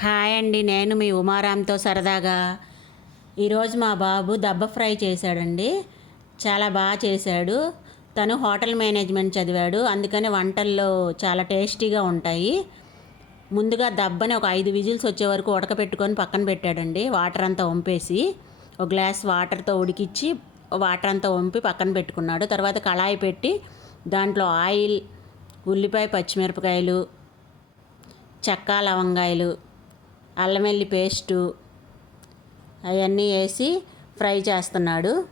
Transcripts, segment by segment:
Hi అండి నేను మీ ఉమారాంతో సరదాగా. ఈరోజు మా బాబు దబ్బ ఫ్రై చేశాడండి. చాలా బాగా చేశాడు. తను హోటల్ మేనేజ్మెంట్ చదివాడు. అందుకని వంటల్లో చాలా టేస్టీగా ఉంటాయి. ముందుగా దబ్బని ఒక ఐదు విజిల్స్ వచ్చే వరకు ఉడకపెట్టుకొని పక్కన పెట్టాడండి వాటర్ అంతా వంపేసి. ఒక గ్లాస్ వాటర్తో ఉడికిచ్చి వాటర్ అంతా వంపి పక్కన పెట్టుకున్నాడు. తర్వాత కళాయి పెట్టి దాంట్లో ఆయిల్ ఉల్లిపాయ పచ్చిమిరపకాయలు చెక్క లవంగాయలు అల్లం వెల్లి పేస్టు అవన్నీ వేసి ఫ్రై చేస్తున్నాడు.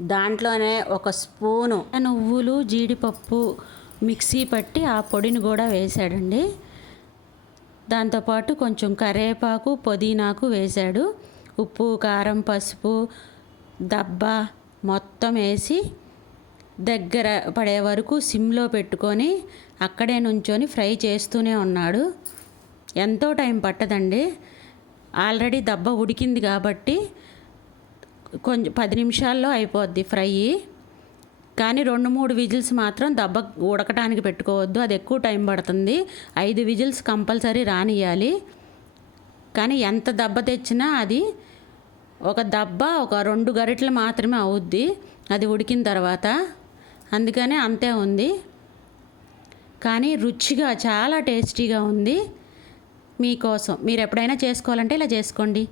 దాంట్లోనే ఒక స్పూను నువ్వులు జీడిపప్పు మిక్సీ పట్టి ఆ పొడిని కూడా వేశాడండి దాంతోపాటు కొంచెం కరివేపాకు పుదీనాకు వేశాడు ఉప్పు కారం పసుపు దబ్బ మొత్తం వేసి దగ్గర పడే వరకు సిమ్లో పెట్టుకొని అక్కడే నుంచొని ఫ్రై చేస్తూనే ఉన్నాడు. ఎంతో టైం పట్టదండి. ఆల్రెడీ దబ్బ ఉడికింది కాబట్టి కొంచెం పది నిమిషాల్లో అయిపోద్ది ఫ్రై. కానీ రెండు మూడు విజిల్స్ మాత్రం దెబ్బ ఉడకటానికి పెట్టుకోవద్దు. అది ఎక్కువ టైం పడుతుంది. ఐదు విజిల్స్ కంపల్సరీ రానియాలి కానీ ఎంత దెబ్బ తెచ్చినా అది ఒక దెబ్బ ఒక రెండు గరిటెలు మాత్రమే అవుద్ది అది ఉడికిన తర్వాత. అందుకనే అంతే ఉంది. కానీ రుచిగా చాలా టేస్టీగా ఉంది. మీకోసం. మీరు ఎప్పుడైనా చేసుకోవాలంటే ఇలా చేసుకోండి.